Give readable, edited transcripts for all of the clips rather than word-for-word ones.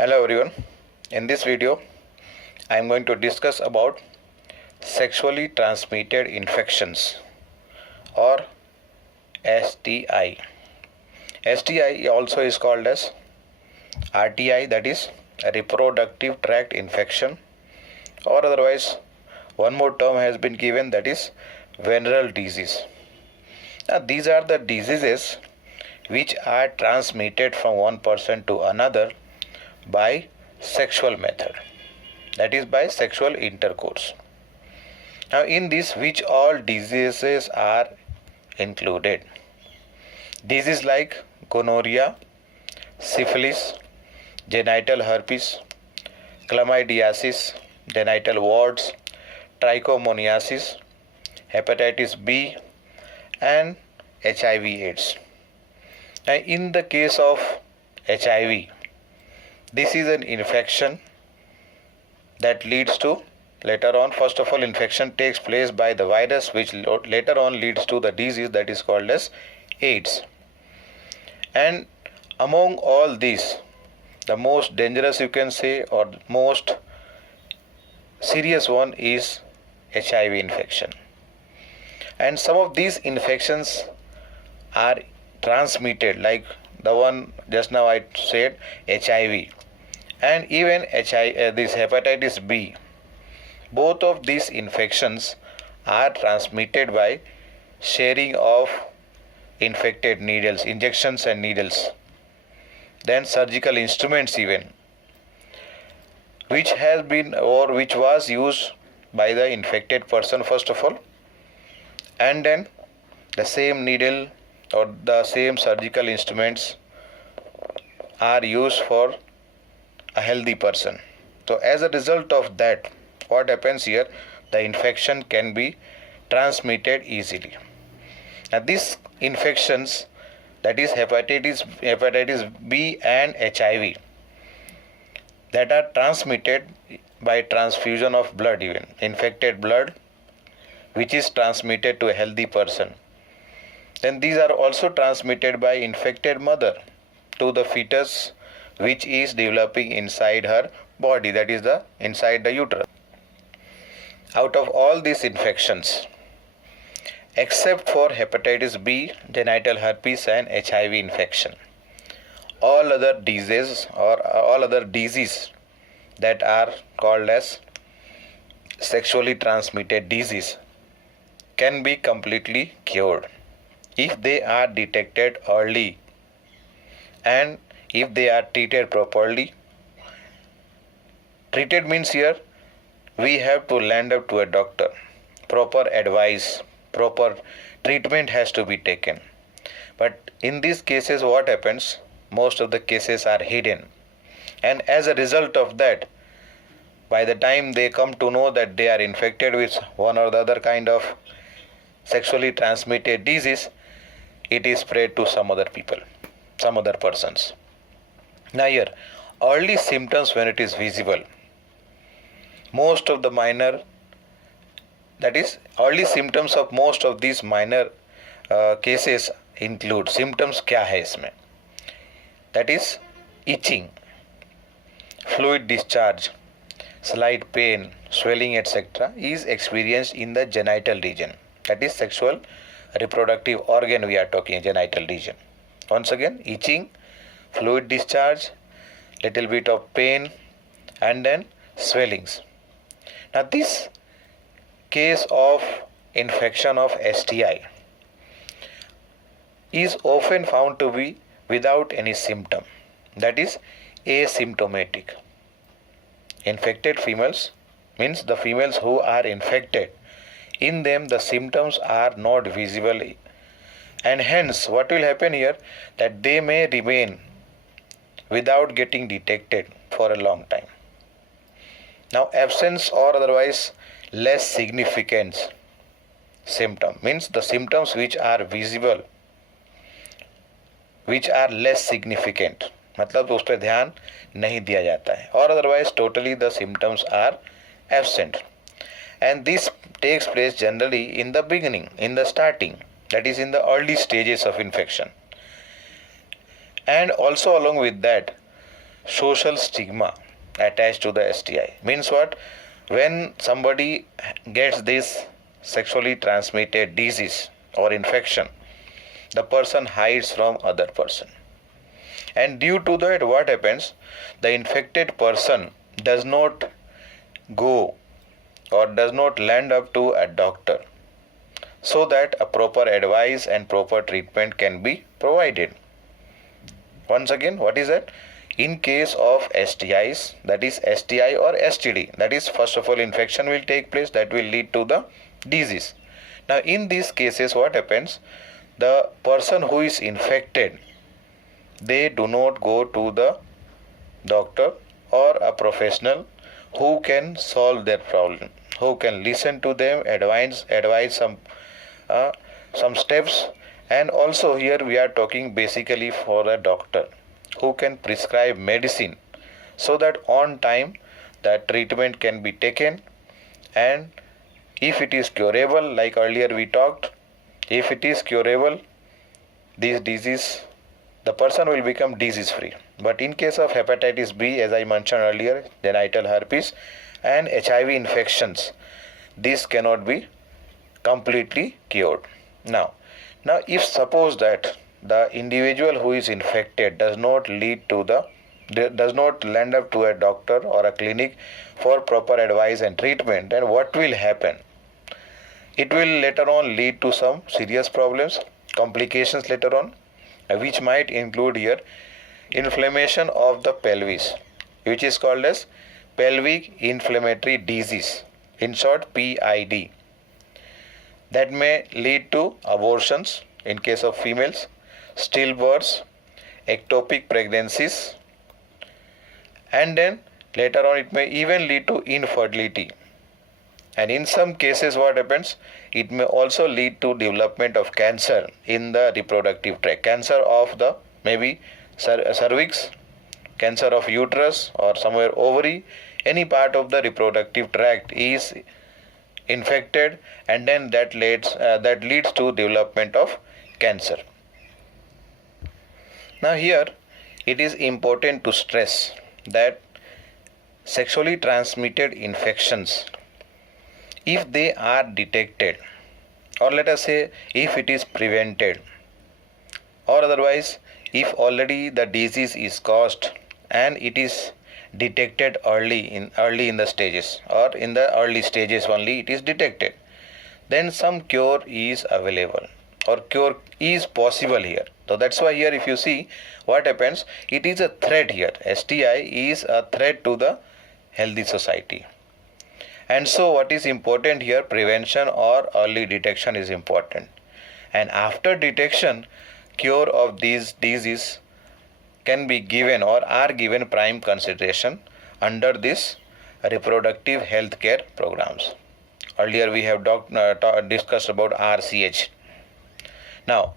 Hello everyone. In this video, I am going to discuss about sexually transmitted infections or STI. STI also is called as RTI, that is a reproductive tract infection, or otherwise one more term has been given, that is venereal disease. Now these are the diseases which are transmitted from one person to another by sexual method, that is by sexual intercourse. Now in this, which all diseases are included? Diseases like gonorrhea, syphilis, genital herpes, chlamydiasis, genital warts, trichomoniasis, hepatitis B, and HIV/AIDS. Now in the case of HIV, this is an infection that leads to later on, first of all, infection takes place by the virus, which later on leads to the disease that is called as AIDS. And among all these, the most dangerous, you can say, or most serious one is HIV infection. And some of these infections are transmitted, like the one just now I said, HIV, and even this hepatitis B. Both of these infections are transmitted by sharing of infected needles, injections and needles, then surgical instruments even, which has been or which was used by the infected person first of all, and then the same needle or the same surgical instruments are used for a healthy person. So as a result of that, what happens here, the infection can be transmitted easily. Now these infections, that is hepatitis B and HIV, that are transmitted by transfusion of blood, even infected blood which is transmitted to a healthy person. Then these are also transmitted by infected mother to the fetus which is developing inside her body, that is the inside the uterus. Out of all these infections, except for hepatitis B, genital herpes and HIV infection, all other diseases or all other diseases that are called as sexually transmitted disease can be completely cured if they are detected early and if they are treated properly. Treated means here we have to land up to a doctor. Proper advice, proper treatment has to be taken. But in these cases, what happens? Most of the cases are hidden. And as a result of that, by the time they come to know that they are infected with one or the other kind of sexually transmitted disease, it is spread to some other people, some other persons. Now here, early symptoms when it is visible, most of the minor, that is early symptoms of most of these minor cases include, symptoms क्या है इसमें, that is itching, fluid discharge, slight pain, swelling, etc. is experienced in the genital region, that is sexual reproductive organ we are talking, genital region. Once again, itching, fluid discharge, little bit of pain, and then swellings. Now this case of infection of STI is often found to be without any symptom, that is asymptomatic. Infected females means the females who are infected, in them the symptoms are not visible, and hence what will happen here, that they may remain without getting detected for a long time. Now absence or otherwise less significant symptom means the symptoms which are visible, which are less significant, मतलब उस पर ध्यान नहीं दिया जाता है, or otherwise totally the symptoms are absent. And this takes place generally in the beginning, in the starting, that is in the early stages of infection. And also along with that, social stigma attached to the STI. Means what? When somebody gets this sexually transmitted disease or infection, the person hides from other person. And due to that, what happens? The infected person does not go or does not land up to a doctor so that a proper advice and proper treatment can be provided. Once again, what is that? In case of STIs, that is STI or STD, that is first of all infection will take place that will lead to the disease. Now in these cases what happens? The person who is infected, they do not go to the doctor or a professional who can solve their problem, who can listen to them, advise some steps. And also here we are talking basically for a doctor who can prescribe medicine so that on time the treatment can be taken, and if it is curable, like earlier we talked, if it is curable, this disease, the person will become disease free. But in case of hepatitis B, as I mentioned earlier, genital herpes and HIV infections, this cannot be completely cured. Now if suppose that the individual who is infected does not land up to a doctor or a clinic for proper advice and treatment, then what will happen? It will later on lead to some serious problems, complications later on, which might include here inflammation of the pelvis, which is called as pelvic inflammatory disease, in short PID. That may lead to abortions in case of females, stillbirths, ectopic pregnancies, and then later on it may even lead to infertility. And in some cases what happens? It may also lead to development of cancer in the reproductive tract, cancer of the maybe cervix, cancer of uterus or somewhere ovary, any part of the reproductive tract is infected, and then that leads to development of cancer. Now here it is important to stress that sexually transmitted infections, if they are detected, or let us say if it is prevented, or otherwise if already the disease is caused and it is detected early in the stages, or in the early stages only it is detected, then some cure is available or cure is possible here. So that's why here if you see what happens, it is a threat here. STI is a threat to the healthy society. And so what is important here? Prevention or early detection is important. And after detection, cure of these diseases can be given or are given prime consideration under this reproductive health care programs. Earlier we have discussed about RCH. Now,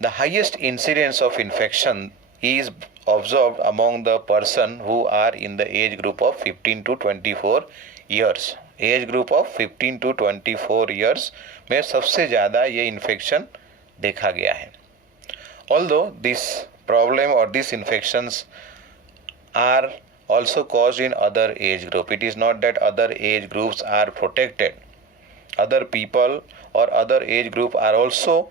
the highest incidence of infection is observed among the person who are in the age group of 15 to 24 years. Age group of 15 to 24 years में सबसे ज़्यादा ये infection देखा गया है. Although this problem और this infections are also caused in other age group. It is not that other age groups are protected. Other people or other age group are also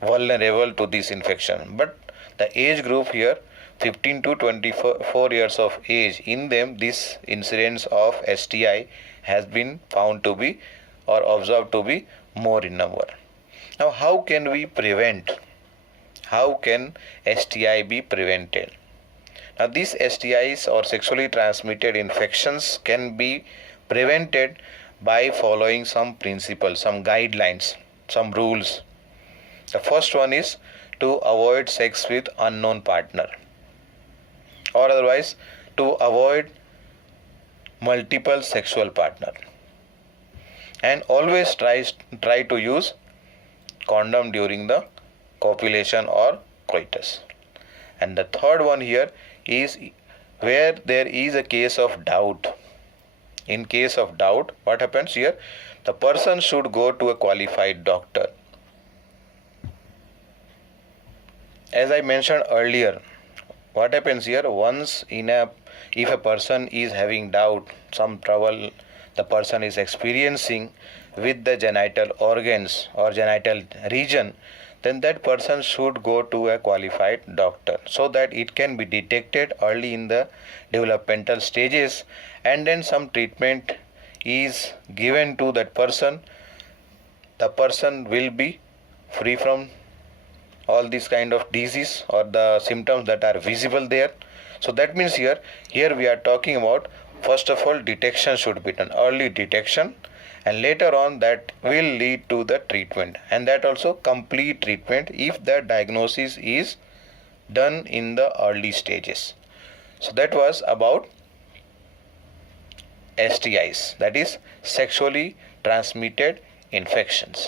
vulnerable to this infection. But the age group here 15 to 24 years of age, in them this incidence of STI has been found to be or observed to be more in number. Now how can we prevent? How can STI be prevented? Now these STIs or sexually transmitted infections can be prevented by following some principles, some guidelines, some rules. The first one is to avoid sex with unknown partner, or otherwise to avoid multiple sexual partner, and always try to use condom during the copulation or coitus. And the third one here is where there is a case of doubt. In case of doubt, what happens here? The person should go to a qualified doctor. As I mentioned earlier, what happens here, once if a person is having doubt, some trouble the person is experiencing with the genital organs or genital region, then that person should go to a qualified doctor so that it can be detected early in the developmental stages, and then some treatment is given to that person. The person will be free from all these kind of disease or the symptoms that are visible there. So that means here we are talking about, first of all, detection should be done, early detection, and later on that will lead to the treatment, and that also complete treatment if the diagnosis is done in the early stages. So that was about STIs, that is sexually transmitted infections.